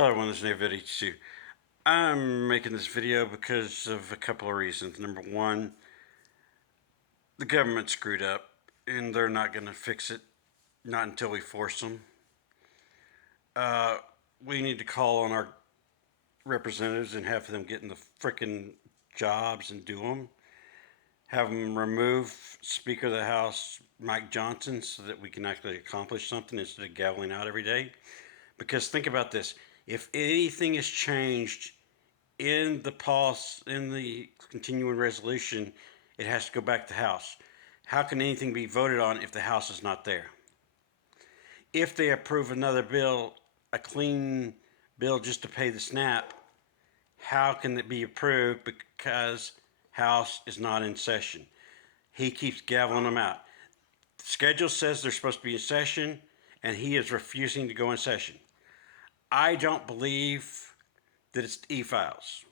Hello everyone, this is Nate Video 82. I'm making this video because of a couple of reasons. Number one, the government screwed up and they're not going to fix it, not until we force them. We need to call on our representatives and have them get in the frickin' jobs and do them. Have them remove Speaker of the House Mike Johnson so that we can actually accomplish something instead of gaveling out every day. Because think about this. If anything is changed in the continuing resolution, it has to go back to the House. How can anything be voted on if the House is not there? If they approve another bill, a clean bill just to pay the SNAP, how can it be approved because House is not in session? He keeps gaveling them out. The schedule says they're supposed to be in session, and he is refusing to go in session. I don't believe that it's e-files.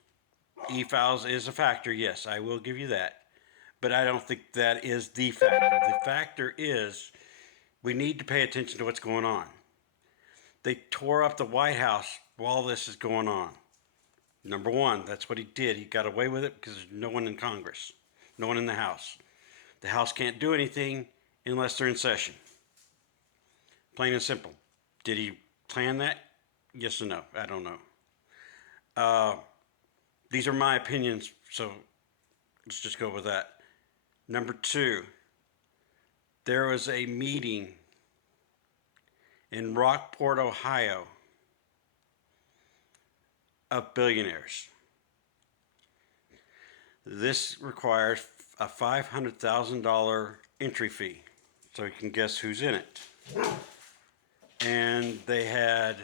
E-files is a factor, yes, I will give you that. But I don't think that is the factor. The factor is we need to pay attention to what's going on. They tore up the White House while this is going on. Number one, that's what he did. He got away with it because there's no one in Congress, no one in the House. The House can't do anything unless they're in session. Plain and simple. Did he plan that? Yes or no? I don't know. These are my opinions, so let's just go with that. Number two, there was a meeting in Rockport, Ohio of billionaires. This requires a $500,000 entry fee, so you can guess who's in it. And they had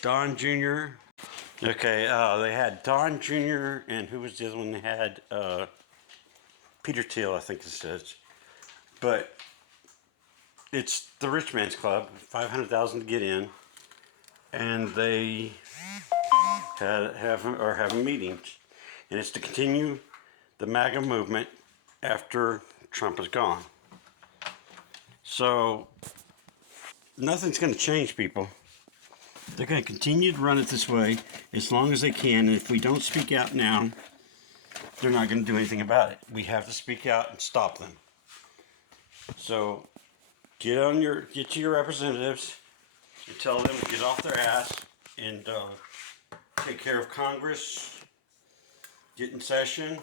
Don Jr. Okay, they had Don Jr. and who was the other one? They had Peter Thiel, I think it says. But it's the rich man's club, $500,000 to get in, and they are having meetings, and it's to continue the MAGA movement after Trump is gone. So nothing's going to change, people. They're going to continue to run it this way as long as they can. And if we don't speak out now, they're not going to do anything about it. We have to speak out and stop them. So get to your representatives and tell them to get off their ass and take care of Congress, get in session,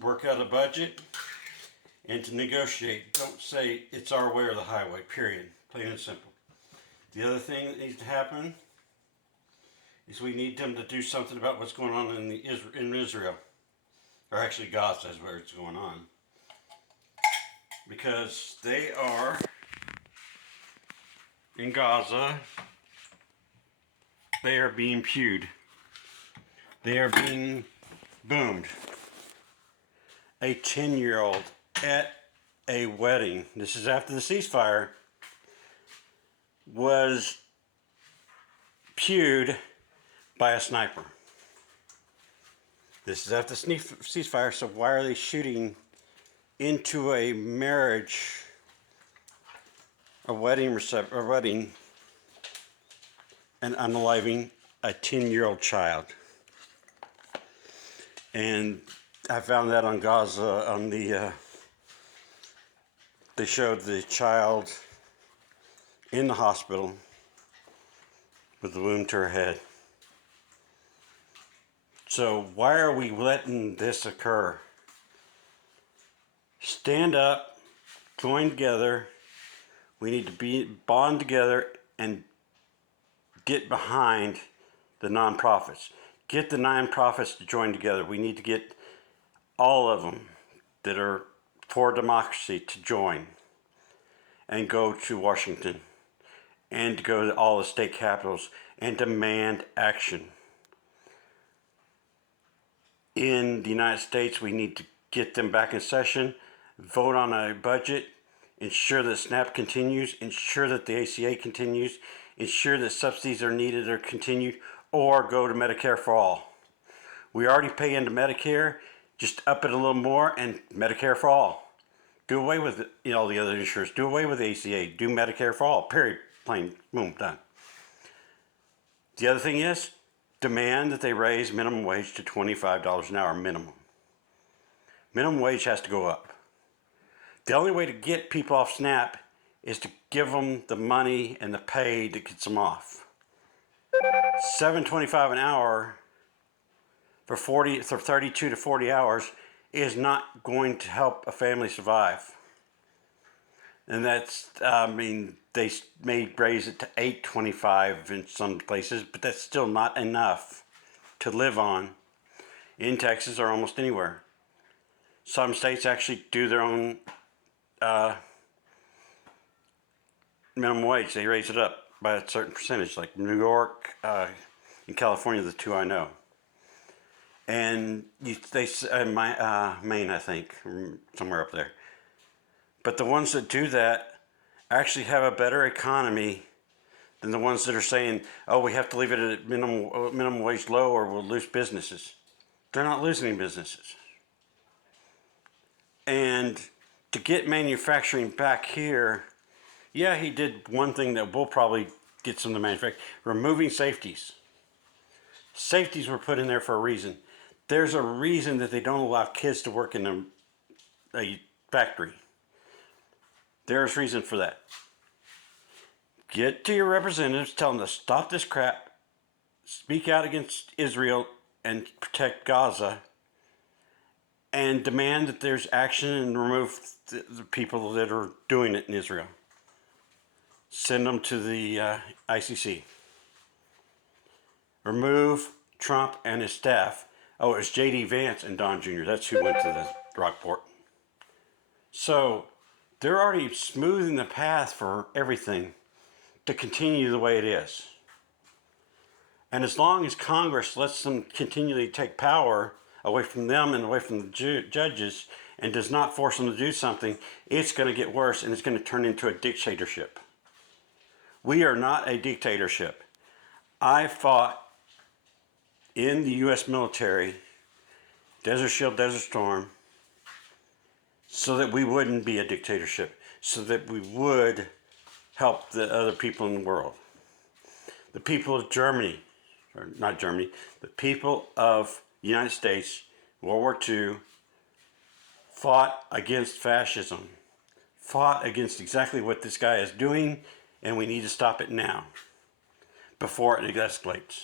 work out a budget, and to negotiate. Don't say it's our way or the highway, period. Plain and simple. The other thing that needs to happen is we need them to do something about what's going on in Israel. Or actually Gaza is where it's going on. Because they are, in Gaza, they are being pewed. They are being boomed. A 10-year-old at a wedding, this is after the ceasefire, was pewed by a sniper. This is after the ceasefire, so why are they shooting into a marriage, a wedding, and unaliving a 10-year-old child? And I found that on Gaza, on the, they showed the child in the hospital with the wound to her head. So why are we letting this occur? Stand up, join together. We need to bond together and get behind the nonprofits. Get the nonprofits to join together. We need to get all of them that are for democracy to join and go to Washington and to go to all the state capitals and demand action. In the United States, we need to get them back in session, vote on a budget, ensure that SNAP continues, ensure that the ACA continues, ensure that subsidies are needed or continued, or go to Medicare for all. We already pay into Medicare, just up it a little more and Medicare for all. Do away with all the other insurance. Do away with the ACA. Do Medicare for all. Period. Plain. Boom. Done. The other thing is, demand that they raise minimum wage to $25 an hour minimum. Minimum wage has to go up. The only way to get people off SNAP is to give them the money and the pay that gets them off. $7.25 an hour for 32 to 40 hours is not going to help a family survive. And that's, they may raise it to $8.25 in some places, but that's still not enough to live on in Texas or almost anywhere. Some states actually do their own minimum wage. They raise it up by a certain percentage, like New York and California, the two I know. And Maine, I think, somewhere up there. But the ones that do that actually have a better economy than the ones that are saying, oh, we have to leave it at minimum wage low or we'll lose businesses. They're not losing any businesses. And to get manufacturing back here, yeah, he did one thing that will probably get some of the manufacturing, removing safeties. Safeties were put in there for a reason. There's a reason that they don't allow kids to work in a factory. There's reason for that. Get to your representatives, tell them to stop this crap, speak out against Israel and protect Gaza, and demand that there's action and remove the people that are doing it in Israel. Send them to the ICC. Remove Trump and his staff. Oh, it was J.D. Vance and Don Jr. That's who went to the Rockport. So they're already smoothing the path for everything to continue the way it is. And as long as Congress lets them continually take power away from them and away from the judges and does not force them to do something, it's going to get worse and it's going to turn into a dictatorship. We are not a dictatorship. I fought in the U.S. military, Desert Shield, Desert Storm, so that we wouldn't be a dictatorship, so that we would help the other people in the world. The people of Germany, or not Germany, the people of the United States, World War II, fought against fascism, fought against exactly what this guy is doing, and we need to stop it now, before it escalates.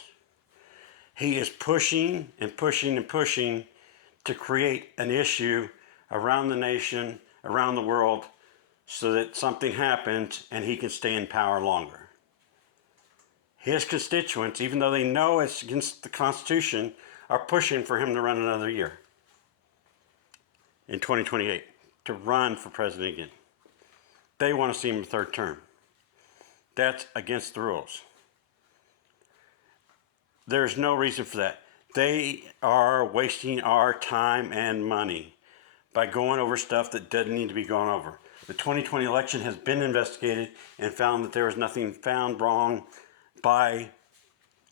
He is pushing and pushing and pushing to create an issue around the nation, around the world, so that something happens and he can stay in power longer. His constituents, even though they know it's against the Constitution, are pushing for him to run another year in 2028, to run for president again. They want to see him a third term. That's against the rules. There's no reason for that. They are wasting our time and money by going over stuff that doesn't need to be gone over. The 2020 election has been investigated and found that there was nothing found wrong by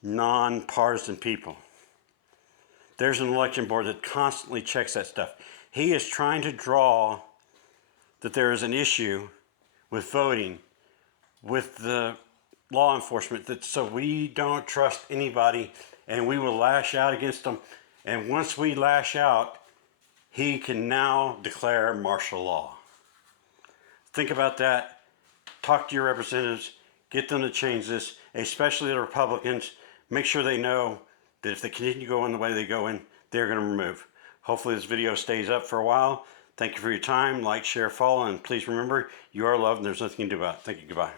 non-partisan people. There's an election board that constantly checks that stuff. He is trying to draw that there is an issue with voting, with the law enforcement, that so we don't trust anybody and we will lash out against them. And once we lash out, he can now declare martial law. Think about that. Talk to your representatives. Get them to change this, especially the Republicans. Make sure they know that if they continue going the way they go in, they're going to remove. Hopefully this video stays up for a while. Thank you for your time. Like, share, follow, and please remember, you are loved and there's nothing you can do about it. Thank you. Goodbye.